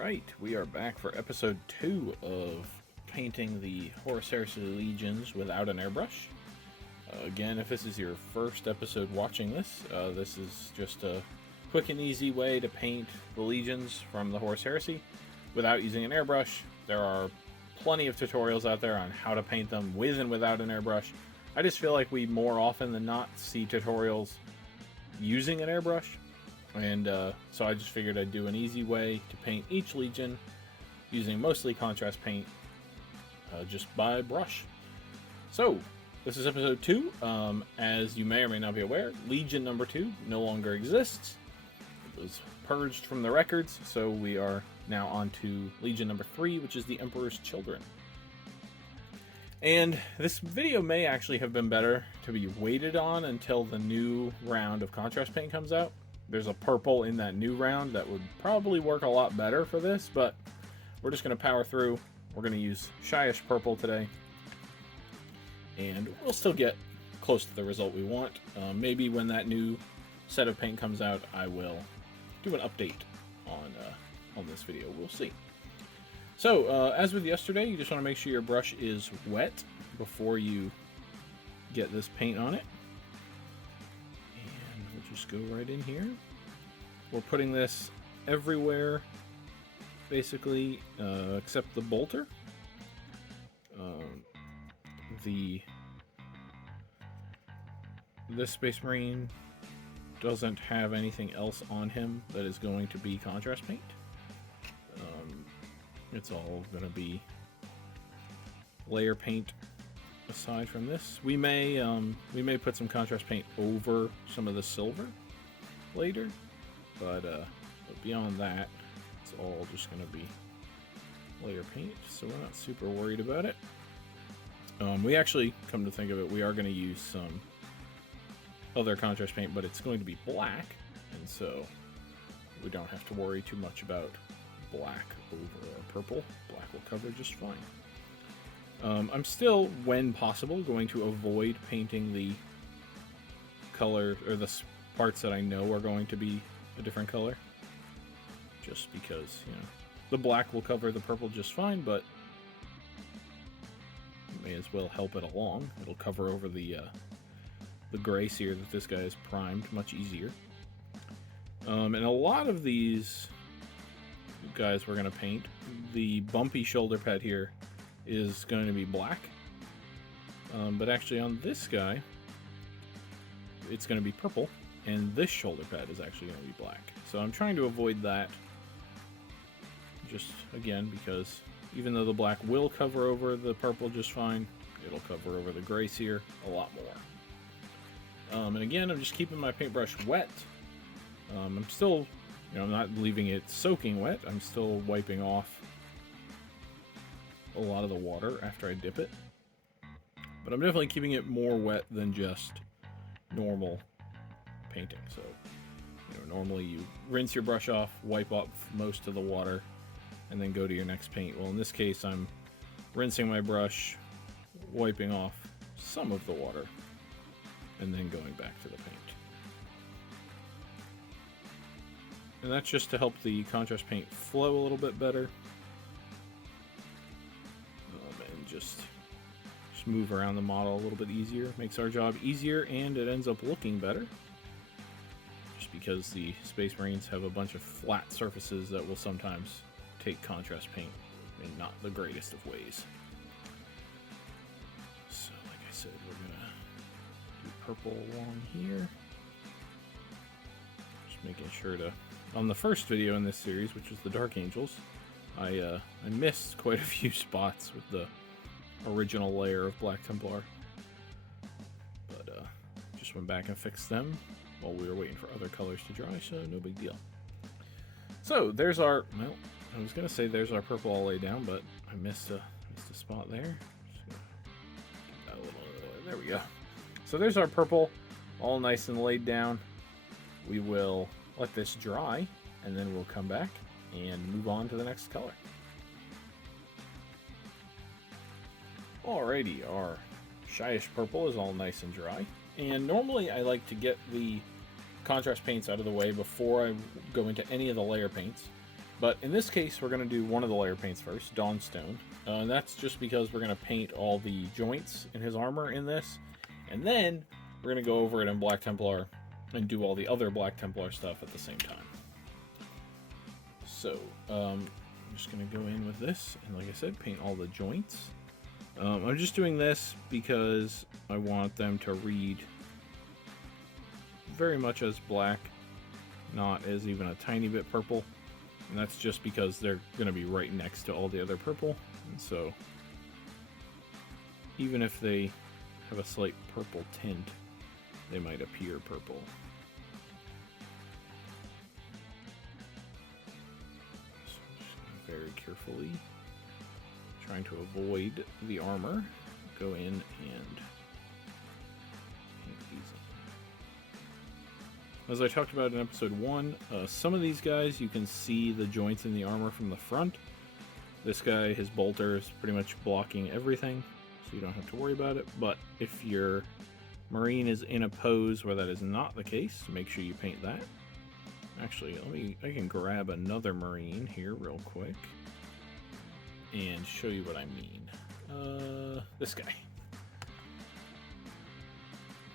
Alright, we are back for episode 2 of painting the Horus Heresy Legions without an airbrush. Again, if this is your first episode watching this, this is just a quick and easy way to paint the Legions from the Horus Heresy without using an airbrush. There are plenty of tutorials out there on how to paint them with and without an airbrush. I just feel like we more often than not see tutorials using an airbrush. And so I just figured I'd do an easy way to paint each Legion using mostly contrast paint just by brush. So, this is episode 2. As you may or may not be aware, Legion number 2 no longer exists. It was purged from the records, so we are now on to Legion number 3, which is the Emperor's Children. And this video may actually have been better to be waited on until the new round of contrast paint comes out. There's a purple in that new round that would probably work a lot better for this, but we're just going to power through. We're going to use Shyish Purple today, and we'll still get close to the result we want. Maybe when that new set of paint comes out, I will do an update on this video. We'll see. So, as with yesterday, you just want to make sure your brush is wet before you get this paint on it. Just go right in here. We're putting this everywhere, basically, except the bolter. This Space Marine doesn't have anything else on him that is going to be contrast paint. It's all going to be layer paint. Aside from this, we may put some contrast paint over some of the silver later, but beyond that, it's all just going to be layer paint, so we're not super worried about it. We actually, come to think of it, we are going to use some other contrast paint, but it's going to be black, and so we don't have to worry too much about black over purple. Black will cover just fine. I'm still, when possible, going to avoid painting the color, or the parts that I know are going to be a different color. Just because, you know, the black will cover the purple just fine, but may as well help it along. It'll cover over the gray sear that this guy is primed much easier. And a lot of these guys we're going to paint, the bumpy shoulder pad here is going to be black, but actually on this guy it's going to be purple, and this shoulder pad is actually going to be black. So I'm trying to avoid that, just again because even though the black will cover over the purple just fine, it'll cover over the gray sear a lot more. And again, I'm just keeping my paintbrush wet. I'm still, you know, I'm not leaving it soaking wet. I'm still wiping off a lot of the water after I dip it, but I'm definitely keeping it more wet than just normal painting. So, you know, normally you rinse your brush off, wipe off most of the water, and then go to your next paint. Well, in this case, I'm rinsing my brush, wiping off some of the water, and then going back to the paint. And that's just to help the contrast paint flow a little bit better. Just move around the model a little bit easier. Makes our job easier, and it ends up looking better. Just because the Space Marines have a bunch of flat surfaces that will sometimes take contrast paint in not the greatest of ways. So, like I said, we're going to do purple along here. Just making sure to... On the first video in this series, which was the Dark Angels, I missed quite a few spots with the original layer of Black Templar, but just went back and fixed them while we were waiting for other colors to dry, so no big deal. So there's our, well, I was gonna say there's our purple all laid down, but I missed a spot there. There we go. So there's our purple all nice and laid down. We will let this dry, and then we'll come back and move on to the next color. Alrighty, our Shyish Purple is all nice and dry, and normally I like to get the contrast paints out of the way before I go into any of the layer paints, But in this case, we're going to do one of the layer paints first, Dawnstone. And that's just because we're going to paint all the joints in his armor in this. And then we're going to go over it in Black Templar and do all the other Black Templar stuff at the same time. So, I'm just going to go in with this. And like I said, paint all the joints. I'm just doing this because I want them to read very much as black, not as even a tiny bit purple. And that's just because they're going to be right next to all the other purple. And so, even if they have a slight purple tint, they might appear purple. So I'm just going to very carefully, trying to avoid the armor, go in and paint these up. As I talked about in episode 1, some of these guys you can see the joints in the armor from the front. This guy, his bolter is pretty much blocking everything, so you don't have to worry about it. But if your Marine is in a pose where that is not the case, make sure you paint that. Actually, I can grab another Marine here real quick and show you what I mean. This guy.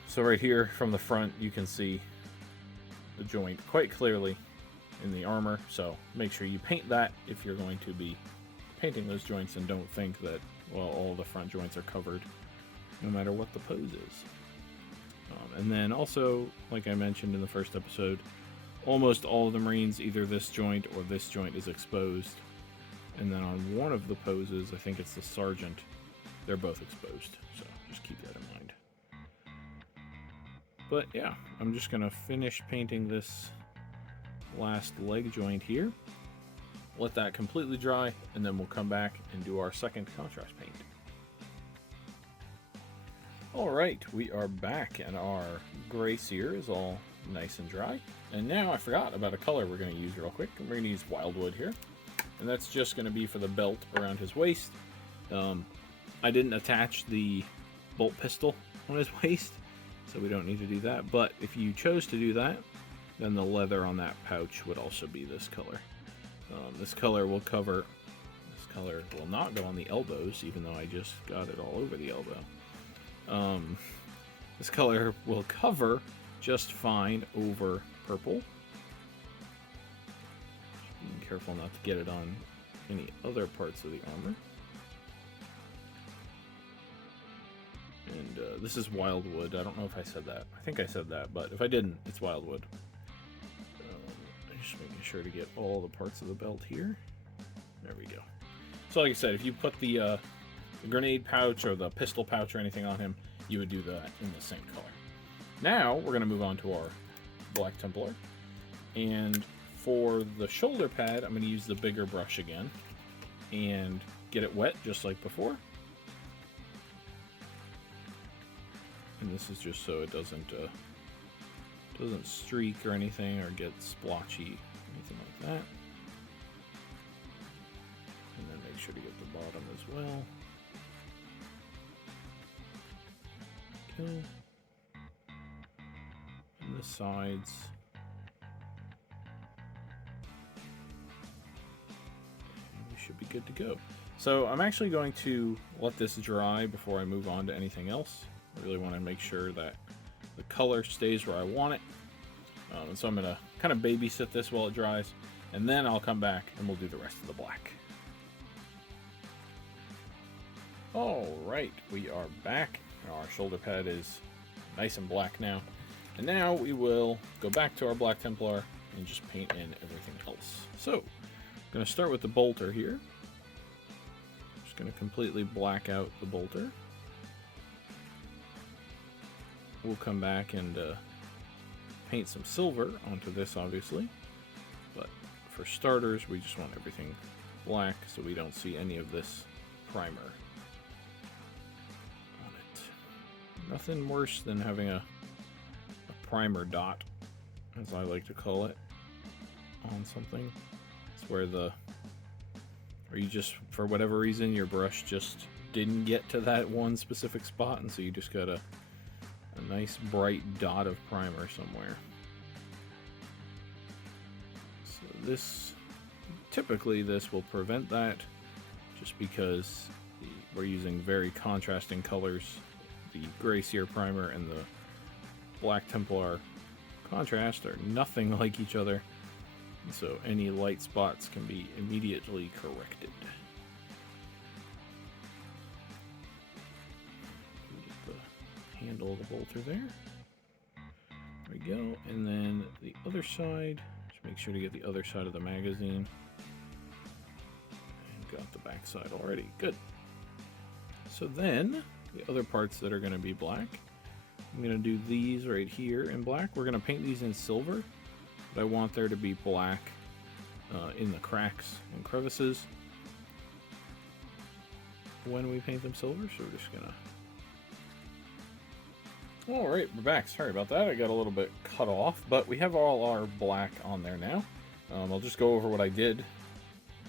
So right here from the front, you can see the joint quite clearly in the armor, so make sure you paint that if you're going to be painting those joints, and don't think that, well, all the front joints are covered no matter what the pose is. And then also, like I mentioned in the first episode, almost all of the Marines, either this joint or this joint is exposed, and then on one of the poses, I think it's the Sergeant, they're both exposed, so just keep that in mind. But yeah, I'm just going to finish painting this last leg joint here. Let that completely dry, and then we'll come back and do our second contrast paint. Alright, we are back, and our gray sear is all nice and dry. And now I forgot about a color we're going to use real quick. We're going to use Wildwood here. And that's just going to be for the belt around his waist. I didn't attach the bolt pistol on his waist, so we don't need to do that. But if you chose to do that, then the leather on that pouch would also be this color. This color will not go on the elbows, even though I just got it all over the elbow. This color will cover just fine over purple. Being careful not to get it on any other parts of the armor. And this is Wildwood. I don't know if I said that. I think I said that, but if I didn't, it's Wildwood. Just making sure to get all the parts of the belt here. There we go. So like I said, if you put the grenade pouch or the pistol pouch or anything on him, you would do that in the same color. Now we're going to move on to our Black Templar. And for the shoulder pad, I'm going to use the bigger brush again and get it wet just like before. And this is just so it doesn't streak or anything or get splotchy, anything like that. And then make sure to get the bottom as well. Okay. And the sides. And we should be good to go. So I'm actually going to let this dry before I move on to anything else. I really want to make sure that the color stays where I want it. And so I'm going to kind of babysit this while it dries, and then I'll come back and we'll do the rest of the black. Alright, we are back. Our shoulder pad is nice and black now. And now we will go back to our Black Templar and just paint in everything else. So, I'm going to start with the bolter here. Just going to completely black out the bolter. We'll come back and paint some silver onto this, obviously. But for starters, we just want everything black so we don't see any of this primer on it. Nothing worse than having a primer dot, as I like to call it, on something. It's where or you just, for whatever reason, your brush just didn't get to that one specific spot, and so you just got a nice bright dot of primer somewhere. So this typically this will prevent that, just because we're using very contrasting colors. The Gray Seer Primer and the Black Templar Contrast are nothing like each other, so any light spots can be immediately corrected. Get the handle of the bolter there. There we go, and then the other side, just make sure to get the other side of the magazine. And got the back side already, good. So then, the other parts that are going to be black, I'm going to do these right here in black. We're going to paint these in silver, but I want there to be black in the cracks and crevices when we paint them silver, so we're just going to... Alright, we're back. Sorry about that. I got a little bit cut off, but we have all our black on there now. I'll just go over what I did.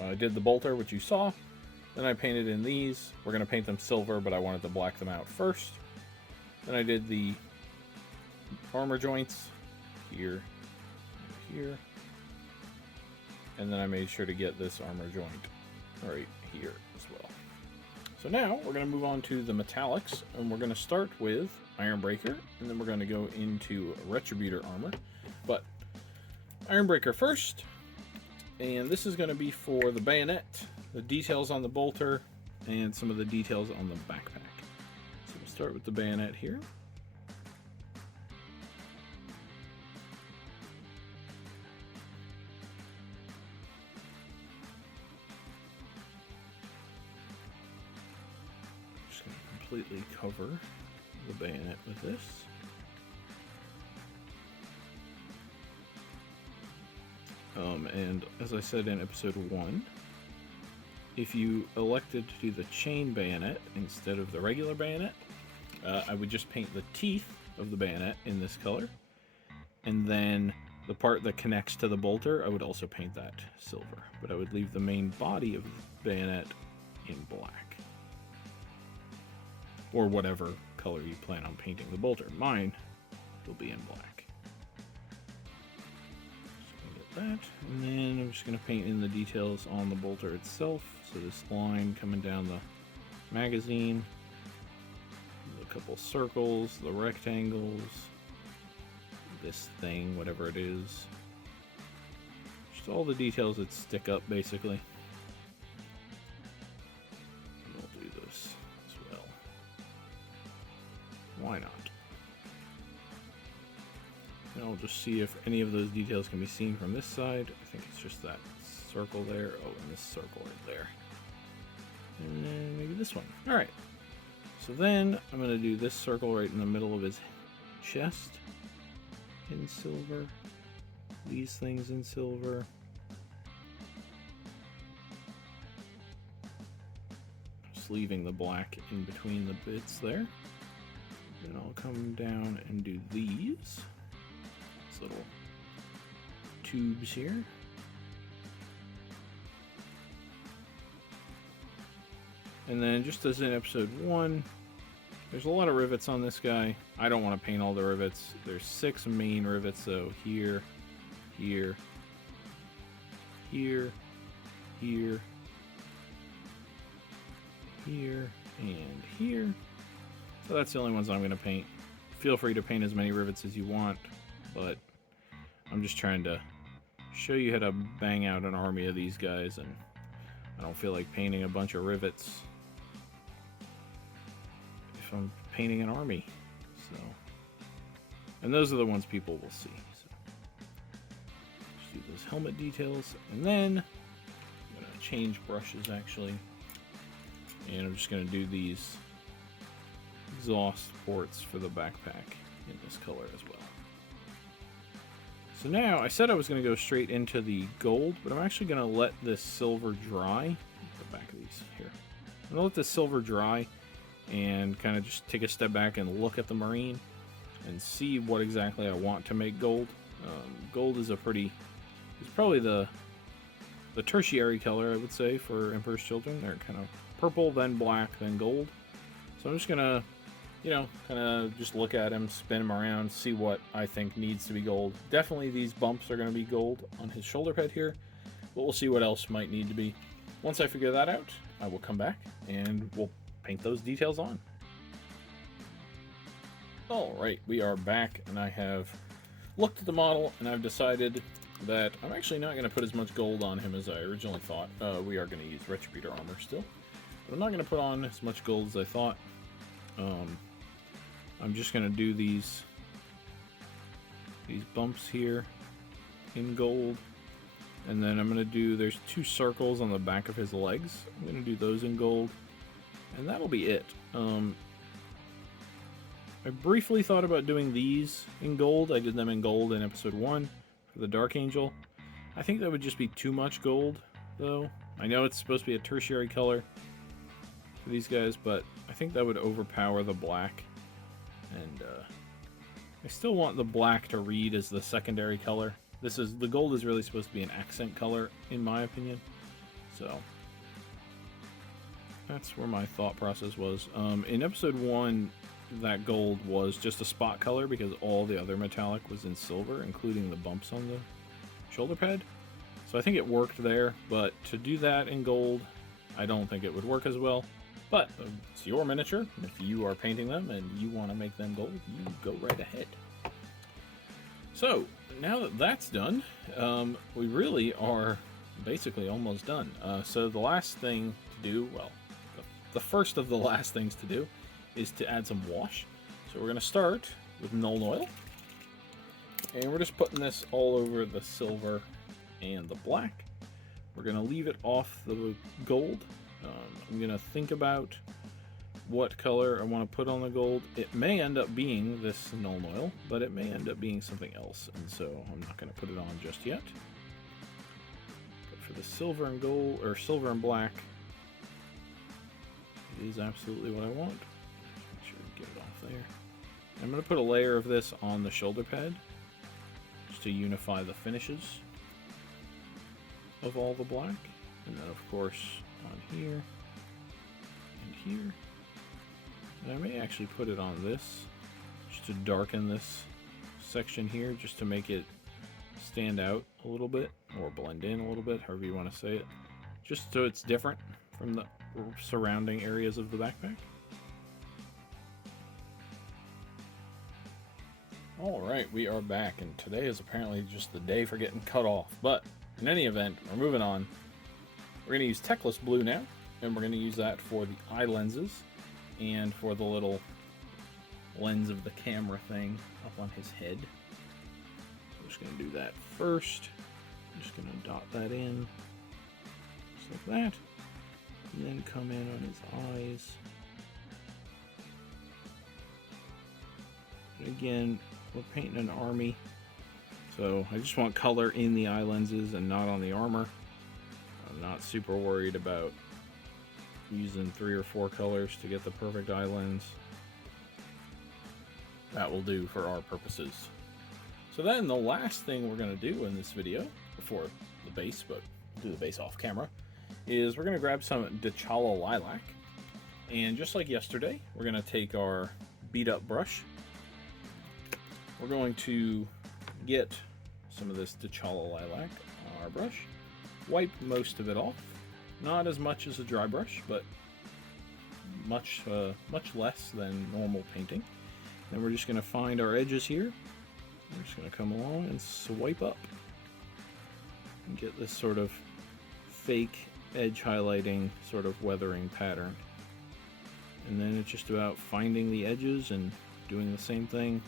I did the bolter, which you saw. Then I painted in these. We're going to paint them silver, but I wanted to black them out first. Then I did the armor joints here and here. And then I made sure to get this armor joint right here as well. So now we're going to move on to the metallics, and we're going to start with Ironbreaker, and then we're going to go into Retributor armor. But Ironbreaker first, and this is going to be for the bayonet, the details on the bolter, and some of the details on the backpack. So we'll start with the bayonet here. Just going to completely cover the bayonet with this. And as I said in episode 1, if you elected to do the chain bayonet instead of the regular bayonet, I would just paint the teeth of the bayonet in this color, and then the part that connects to the bolter, I would also paint that silver, but I would leave the main body of the bayonet in black, or whatever color you plan on painting the bolter. Mine will be in black. That, and then I'm just going to paint in the details on the bolter itself. So this line coming down the magazine, a couple circles, the rectangles, this thing, whatever it is, just all the details that stick up basically. And we'll do this as well. Why not? And I'll just see if any of those details can be seen from this side. I think it's just that circle there. Oh, and this circle right there. And then maybe this one. Alright. So then I'm going to do this circle right in the middle of his chest in silver. These things in silver. Just leaving the black in between the bits there. Then I'll come down and do these. Little tubes here. And then just as in episode 1, there's a lot of rivets on this guy. I don't want to paint all the rivets. There's 6 main rivets, so here, here, here, here, here, and here. So that's the only ones I'm going to paint. Feel free to paint as many rivets as you want, but I'm just trying to show you how to bang out an army of these guys, and I don't feel like painting a bunch of rivets if I'm painting an army. So, and those are the ones people will see. So, just do those helmet details, and then I'm going to change brushes actually, and I'm just going to do these exhaust ports for the backpack in this color as well. So now, I said I was going to go straight into the gold, but I'm actually going to let this silver dry. The back of these here. I'm going to let this silver dry and kind of just take a step back and look at the marine and see what exactly I want to make gold. Gold is probably the tertiary color, I would say, for Emperor's Children. They're kind of purple, then black, then gold. So I'm just going to kind of just look at him, spin him around, see what I think needs to be gold. Definitely these bumps are going to be gold on his shoulder pad here. but we'll see what else might need to be. Once I figure that out, I will come back and we'll paint those details on. Alright, we are back, and I have looked at the model, and I've decided that I'm actually not going to put as much gold on him as I originally thought. We are going to use Retributor armor still, but I'm not going to put on as much gold as I thought. I'm just going to do these bumps here in gold, and then I'm going to do, there's 2 circles on the back of his legs. I'm going to do those in gold, and that'll be it. I briefly thought about doing these in gold. I did them in gold in episode 1 for the Dark Angel. I think that would just be too much gold, though. I know it's supposed to be a tertiary color for these guys, but I think that would overpower the black. And I still want the black to read as the secondary color. The gold is really supposed to be an accent color, in my opinion. So that's where my thought process was. In episode 1, that gold was just a spot color because all the other metallic was in silver, including the bumps on the shoulder pad. So I think it worked there, but to do that in gold, I don't think it would work as well. But it's your miniature. If you are painting them and you want to make them gold, you go right ahead. So now that that's done, we really are basically almost done. So the last thing to do, well, the first of the last things to do is to add some wash. So we're going to start with Nuln Oil, and we're just putting this all over the silver and the black. We're going to leave it off the gold. I'm going to think about what color I want to put on the gold. It may end up being this Nuln Oil, but it may end up being something else, and so I'm not going to put it on just yet. But for the silver and gold, or silver and black, it is absolutely what I want. Get it off there. I'm going to put a layer of this on the shoulder pad just to unify the finishes of all the black, and then of course on here and here. And I may actually put it on this just to darken this section here, just to make it stand out a little bit, or blend in a little bit, however you want to say it, just so it's different from the surrounding areas of the backpack. Alright, we are back, and today is apparently just the day for getting cut off. But, in any event, we're moving on. We're going to use Techless Blue now, and we're going to use that for the eye lenses, and for the little lens of the camera thing up on his head. I'm just going to do that first. I'm just going to dot that in, just like that, and then come in on his eyes. And again, we're painting an army, so I just want color in the eye lenses and not on the armor. I'm not super worried about using 3 or 4 colors to get the perfect eye lens. That will do for our purposes. So then the last thing we're going to do in this video, before the base, but we'll do the base off camera, is we're going to grab some T'Challa Lilac, and just like yesterday, we're going to take our beat up brush. We're going to get some of this T'Challa Lilac on our brush, wipe most of it off, not as much as a dry brush, but much less than normal painting. Then we're just going to find our edges here. We're just going to come along and swipe up and get this sort of fake edge highlighting, sort of weathering pattern. And then it's just about finding the edges and doing the same thing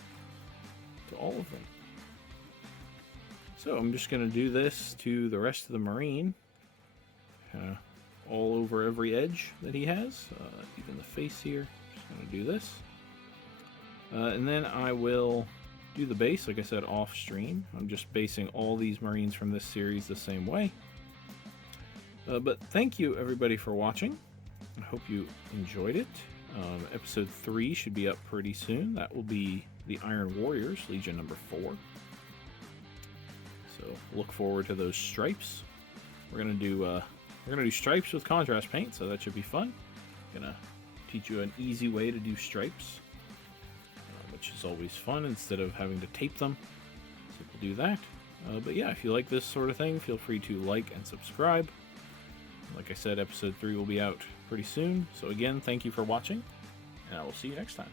to all of them. So I'm just going to do this to the rest of the Marine, all over every edge that he has, even the face here. Just going to do this. And then I will do the base, like I said, off stream. I'm just basing all these Marines from this series the same way. But thank you everybody for watching. I hope you enjoyed it. Episode 3 should be up pretty soon. That will be the Iron Warriors, Legion number 4. So look forward to those stripes. We're gonna do stripes with contrast paint, so that should be fun. Gonna teach you an easy way to do stripes, which is always fun instead of having to tape them. So we'll do that. But yeah, if you like this sort of thing, feel free to like and subscribe. Like I said, episode 3 will be out pretty soon. So again, thank you for watching, and I will see you next time.